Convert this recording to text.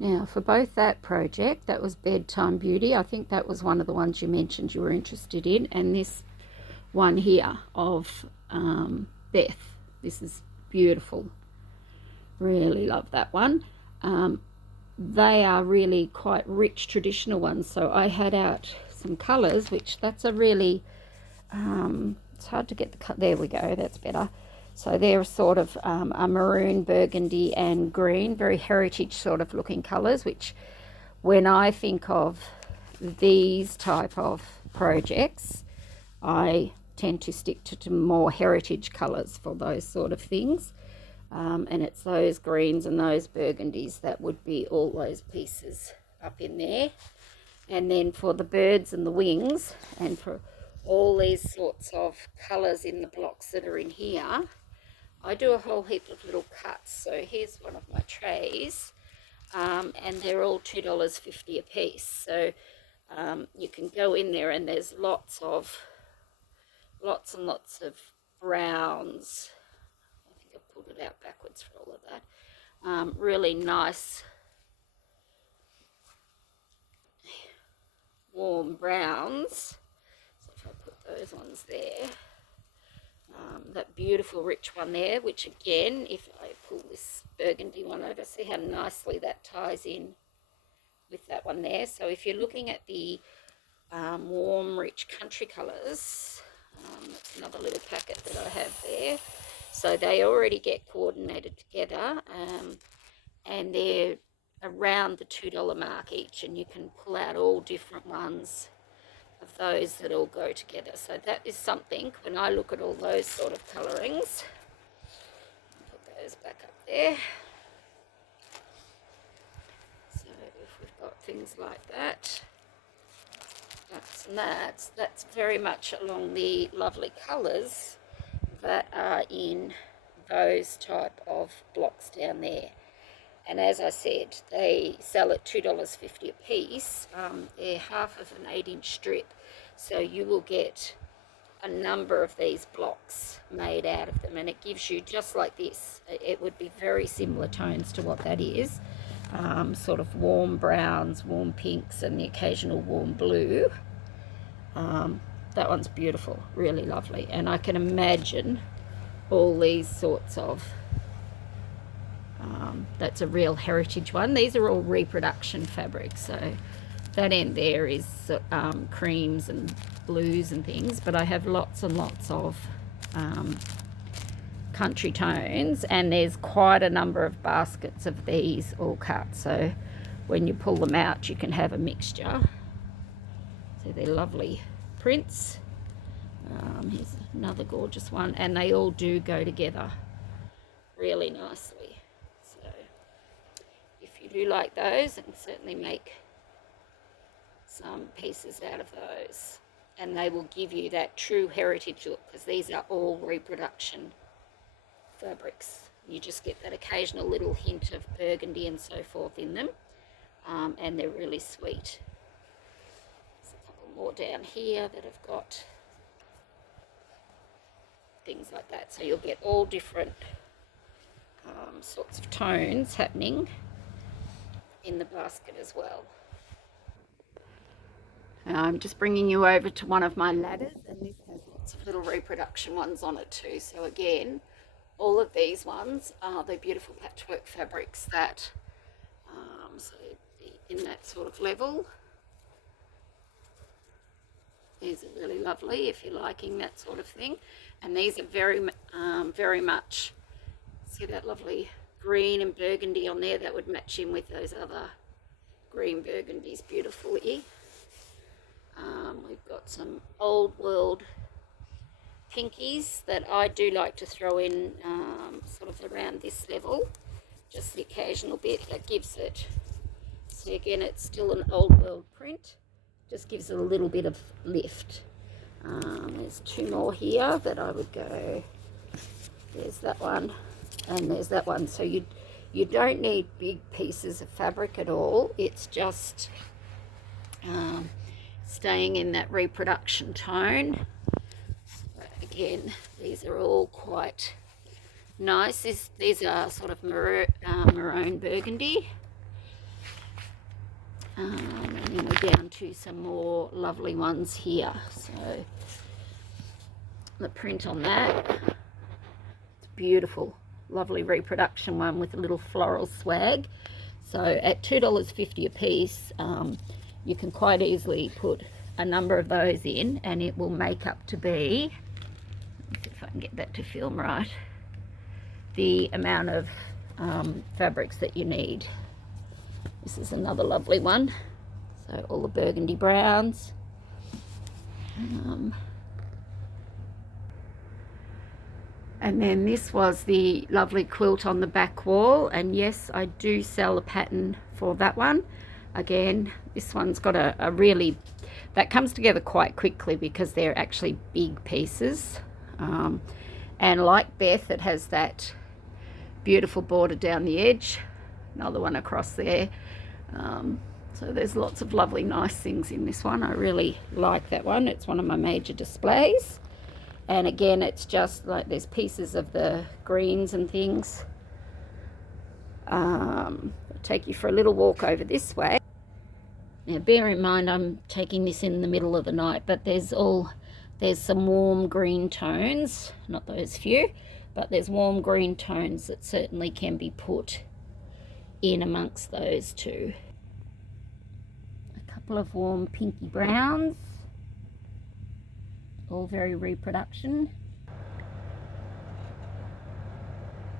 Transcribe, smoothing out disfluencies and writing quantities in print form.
Now, for both that project, that was Bedtime Beauty. I think that was one of the ones you mentioned you were interested in, and this one here of Beth. This is beautiful. Really love that one. They are really quite rich traditional ones. So I had out some colours, which that's a really, it's hard to get the cut. There we go, that's better. So they're sort of a maroon, burgundy and green, very heritage sort of looking colours, which when I think of these type of projects, I tend to stick to more heritage colours for those sort of things. And it's those greens and those burgundies that would be all those pieces up in there. And then for the birds and the wings, and for all these sorts of colours in the blocks that are in here, I do a whole heap of little cuts. So here's one of my trays, and they're all $2.50 a piece. So you can go in there and there's lots and lots of browns. I think I pulled it out backwards for all of that. Really nice warm browns. So if I put those ones there, that beautiful rich one there, which again, if I pull this burgundy one over, see how nicely that ties in with that one there. So if you're looking at the warm rich country colours, that's another little packet that I have there. So they already get coordinated together, and they're around the $2 mark each, and you can pull out all different ones of those that all go together. So that is something, when I look at all those sort of colourings, put those back up there. So if we've got things like that, that's very much along the lovely colours that are in those type of blocks down there. And as I said, they sell at $2.50 a piece. They're half of an 8-inch strip, so you will get a number of these blocks made out of them, and it gives you, just like this, it would be very similar tones to what that is, sort of warm browns, warm pinks, and the occasional warm blue. That one's beautiful, really lovely, and I can imagine all these sorts of that's a real heritage one. These are all reproduction fabrics, so that end there is creams and blues and things, but I have lots and lots of country tones, and there's quite a number of baskets of these all cut, so when you pull them out you can have a mixture. So they're lovely prints. Here's another gorgeous one, and they all do go together really nicely. So if you do like those, I can certainly make some pieces out of those, and they will give you that true heritage look, because these are all reproduction fabrics. You just get that occasional little hint of burgundy and so forth in them, and they're really sweet. There's a couple more down here that have got things like that, so you'll get all different sorts of tones happening in the basket as well. I'm just bringing you over to one of my ladders, and this has lots of little reproduction ones on it too. So again, all of these ones are the beautiful patchwork fabrics that so in that sort of level. These are really lovely if you're liking that sort of thing, and these are very much, see that lovely green and burgundy on there, that would match in with those other green burgundies beautifully. We've got some old world pinkies that I do like to throw in sort of around this level, just the occasional bit that gives it. So again, it's still an old world print, just gives it a little bit of lift. There's two more here that I would go, there's that one and there's that one. So you don't need big pieces of fabric at all, it's just staying in that reproduction tone. But again, these are all quite nice. These are sort of maroon burgundy. And then we're down to some more lovely ones here. So the print on that, it's beautiful, lovely reproduction one with a little floral swag. So at $2.50 a piece, you can quite easily put a number of those in, and it will make up to be, let's see if I can get that to film right, the amount of fabrics that you need. This is another lovely one. So all the burgundy browns. And then this was the lovely quilt on the back wall, and yes, I do sell a pattern for that one. Again, this one's got a really, that comes together quite quickly because they're actually big pieces. And like Beth, it has that beautiful border down the edge, another one across there. So there's lots of lovely nice things in this one. I really like that one. It's one of my major displays. And again, it's just like there's pieces of the greens and things. I'll take you for a little walk over this way. Now bear in mind I'm taking this in the middle of the night, but there's some warm green tones, not those few, but there's warm green tones that certainly can be put in amongst those two. A couple of warm pinky browns, all very reproduction.